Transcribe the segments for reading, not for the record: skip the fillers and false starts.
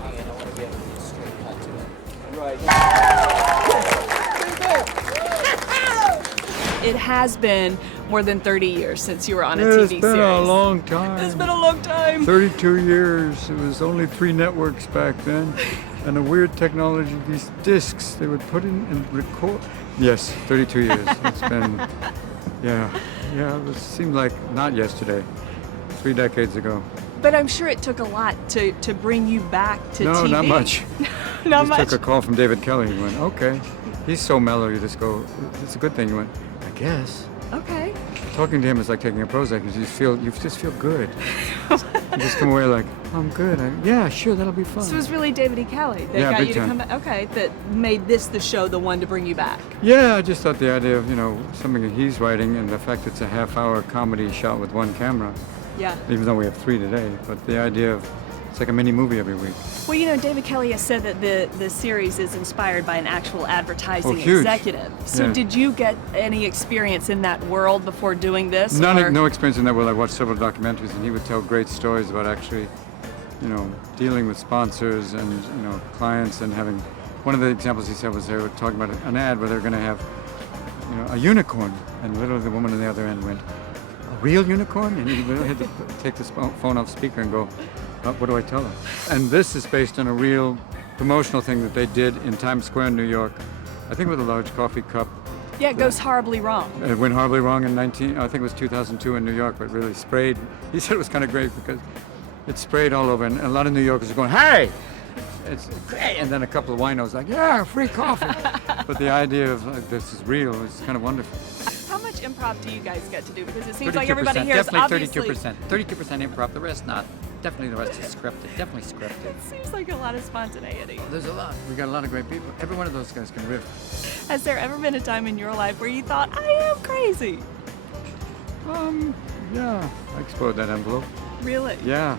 talking and I want to be able to get a straight cut to it. Right. It has been more than 30 years since you were on a TV series. It's been a long time. It's been a long time. 32 years. It was only 3 networks back then. And a weird technology, these discs, they would put in and record. Yes, 32 years. It's been, yeah, it seemed like not yesterday, 3 decades ago. But I'm sure it took a lot to bring you back to TV. No, not much. Not much. Just took a call from David Kelly. He went, okay. He's so mellow, you just go, it's a good thing. He went, I guess. Okay. Talking to him is like taking a Prozac, because you just feel good. You just come away like, I'm good. Yeah, sure, that'll be fun. So it was really David E. Kelly that got you to come back? Okay, that made this the show, the one to bring you back. Yeah, I just thought the idea of, something that he's writing and the fact it's a half-hour comedy shot with 1 camera. Yeah. Even though we have 3 today, but the idea of it's like a mini movie every week. Well, David Kelly has said that the series is inspired by an actual advertising huge. executive. So did you get any experience in that world before doing this? No experience in that world. I watched several documentaries, and he would tell great stories about actually, dealing with sponsors and, clients and having. One of the examples he said was they were talking about an ad where they were going to have, a unicorn, and literally the woman on the other end went, a real unicorn? And he really had to take the phone off speaker and go, what do I tell her? And this is based on a real promotional thing that they did in Times Square in New York, I think with a large coffee cup. Yeah, it goes horribly wrong. It went horribly wrong in I think it was 2002 in New York, but really sprayed. He said it was kind of great because it sprayed all over, and a lot of New Yorkers are going, hey! It's great! And then a couple of winos like, yeah, free coffee! But the idea of this is real is kind of wonderful. How much improv do you guys get to do? Because it seems 32%, like everybody here is definitely obviously... 32% improv, the rest not. Definitely the rest is scripted, definitely scripted. It seems like a lot of spontaneity. There's a lot. We got a lot of great people. Every one of those guys can riff. Has there ever been a time in your life where you thought, I am crazy? Yeah, I explored that envelope. Really? Yeah.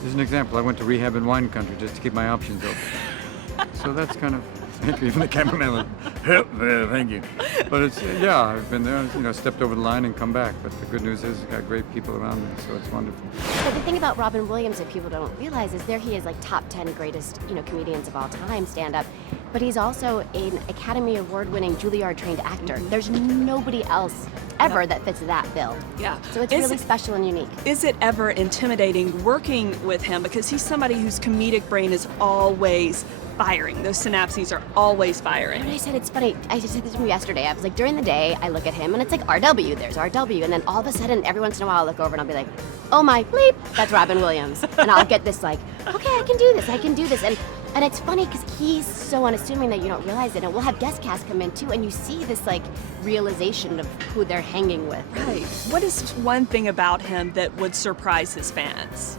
There's an example. I went to rehab in wine country just to keep my options open. So that's kind of, thank you. Even the cameraman went, thank you. But it's, I've been there, stepped over the line and come back. But the good news is I've got great people around me, so it's wonderful. But the thing about Robin Williams that people don't realize is there he is, like top 10 greatest, comedians of all time, stand-up. But he's also an Academy Award-winning Juilliard trained actor. There's nobody else ever that fits that bill. Yeah. So it's really special and unique. Is it ever intimidating working with him? Because he's somebody whose comedic brain is always firing. Those synapses are always firing. And I said, it's funny, I just said this to him yesterday. I was like, during the day, I look at him and it's like RW, there's RW. And then all of a sudden, every once in a while, I'll look over and I'll be like, oh my bleep, that's Robin Williams. And I'll get this like, okay, I can do this. And it's funny because he's so unassuming that you don't realize it. And we'll have guest cast come in too, and you see this like realization of who they're hanging with. Right. What is one thing about him that would surprise his fans?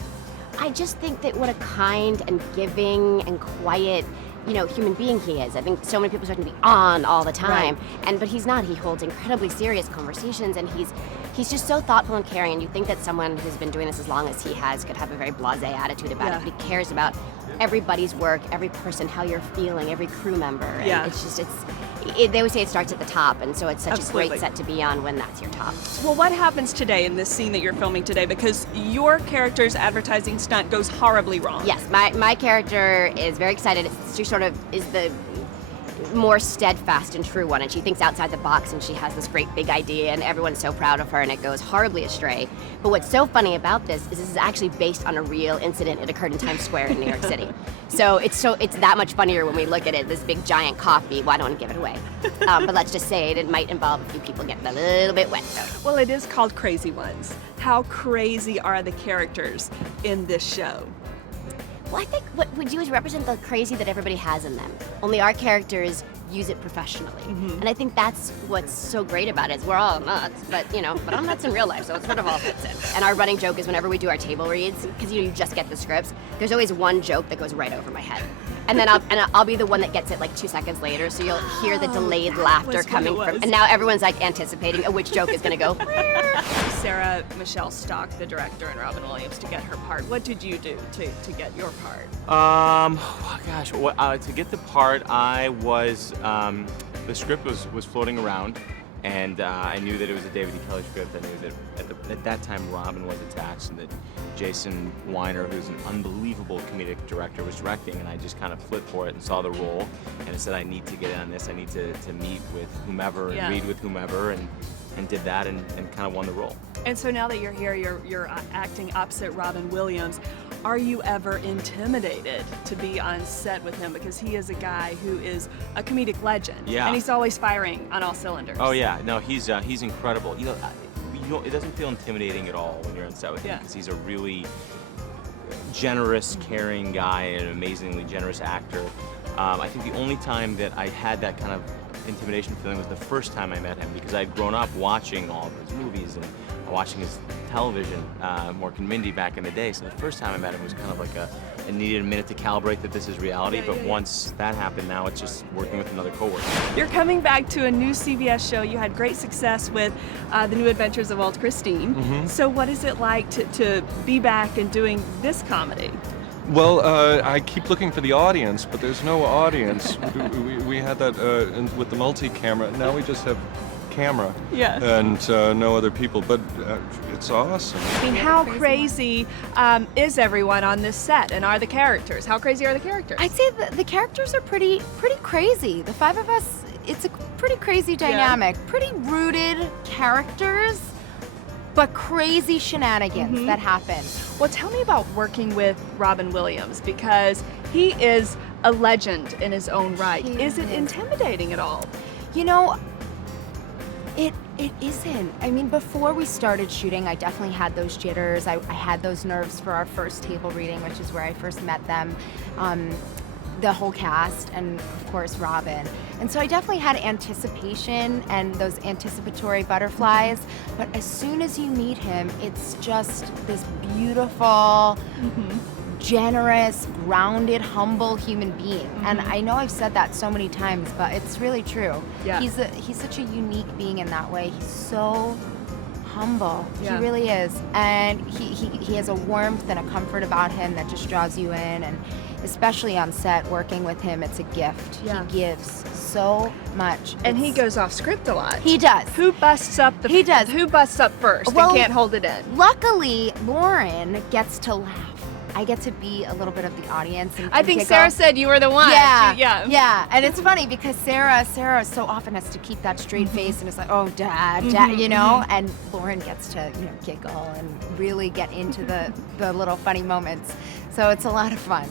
I just think that what a kind and giving and quiet, human being he is. I think so many people are starting to be on all the time, right. But he's not. He holds incredibly serious conversations, and he's just so thoughtful and caring. And you think that someone who's been doing this as long as he has could have a very blasé attitude about it, but he cares about everybody's work, every person, how you're feeling, every crew member. And it's just, they always say it starts at the top, and so it's such a great set to be on when that's your top. Well, what happens today in this scene that you're filming today? Because your character's advertising stunt goes horribly wrong. Yes, my character is very excited. She sort of is the more steadfast and true one, and she thinks outside the box, and she has this great big idea, and everyone's so proud of her, and it goes horribly astray. But what's so funny about this is this is actually based on a real incident. It occurred in Times Square in New York City. So it's that much funnier when we look at it, this big giant coffee. Well, I don't want to give it away. But let's just say it might involve a few people getting a little bit wet. So. Well, it is called Crazy Ones. How crazy are the characters in this show? Well, I think what we do is represent the crazy that everybody has in them. Only our characters use it professionally. Mm-hmm. And I think that's what's so great about it, is we're all nuts, but I'm nuts in real life, so it sort of all fits in. And our running joke is whenever we do our table reads, because you just get the scripts, there's always one joke that goes right over my head. And then I'll be the one that gets it like 2 seconds later, so you'll hear the delayed laughter coming from, and now everyone's like anticipating which joke is gonna go. Sarah Michelle Stock, the director, and Robin Williams to get her part. What did you do to get your part? To get the part, I was, the script was floating around, And I knew that it was a David E. Kelley script. I knew that at that time Robin was attached and that Jason Weiner, who's an unbelievable comedic director, was directing, and I just kind of flipped for it and saw the role, and I said, I need to get in on this. I need to meet with whomever and read with whomever, and did that and kind of won the role. And so now that you're here, you're acting opposite Robin Williams. Are you ever intimidated to be on set with him? Because he is a guy who is a comedic legend. Yeah. And he's always firing on all cylinders. Oh yeah, no, he's incredible. You know, it doesn't feel intimidating at all when you're on set with him, because he's a really generous, caring guy and an amazingly generous actor. I think the only time that I had that kind of intimidation feeling was the first time I met him, because I'd grown up watching all of his movies and watching his television, Mork and Mindy back in the day. So the first time I met him was kind of like it needed a minute to calibrate that this is reality. But once that happened, now it's just working with another coworker. You're coming back to a new CBS show. You had great success with The New Adventures of Old Christine. So what is it like to be back and doing this comedy? Well, I keep looking for the audience, but there's no audience. we had that with the multi-camera. Now we just have camera and no other people, but it's awesome. I mean, how crazy is everyone on this set, and are the characters? How crazy are the characters? I'd say the characters are pretty crazy. The five of us, it's a pretty crazy dynamic. Pretty rooted characters, but crazy shenanigans that happen. Well, tell me about working with Robin Williams, because he is a legend in his own right. Is it intimidating at all? You know, it isn't. I mean, before we started shooting, I definitely had those jitters. I had those nerves for our first table reading, which is where I first met them. The whole cast, and of course Robin. And so I definitely had anticipation and those anticipatory butterflies, but as soon as you meet him, it's just this beautiful, generous, grounded, humble human being. And I know I've said that so many times, but it's really true. Yeah. He's such a unique being in that way. He's so humble. Yeah. He really is. And he has a warmth and a comfort about him that just draws you in, and especially on set, working with him, it's a gift. Yeah. He gives so much. And he goes off script a lot. He does. Who busts up He does. Who busts up first Well, and can't hold it in? Luckily, Lauren gets to laugh. I get to be a little bit of the audience. And I think giggle. Sarah said you were the one. Yeah. And it's funny because Sarah so often has to keep that straight face and it's like, oh, dad, you know? And Lauren gets to, giggle and really get into the little funny moments. So it's a lot of fun.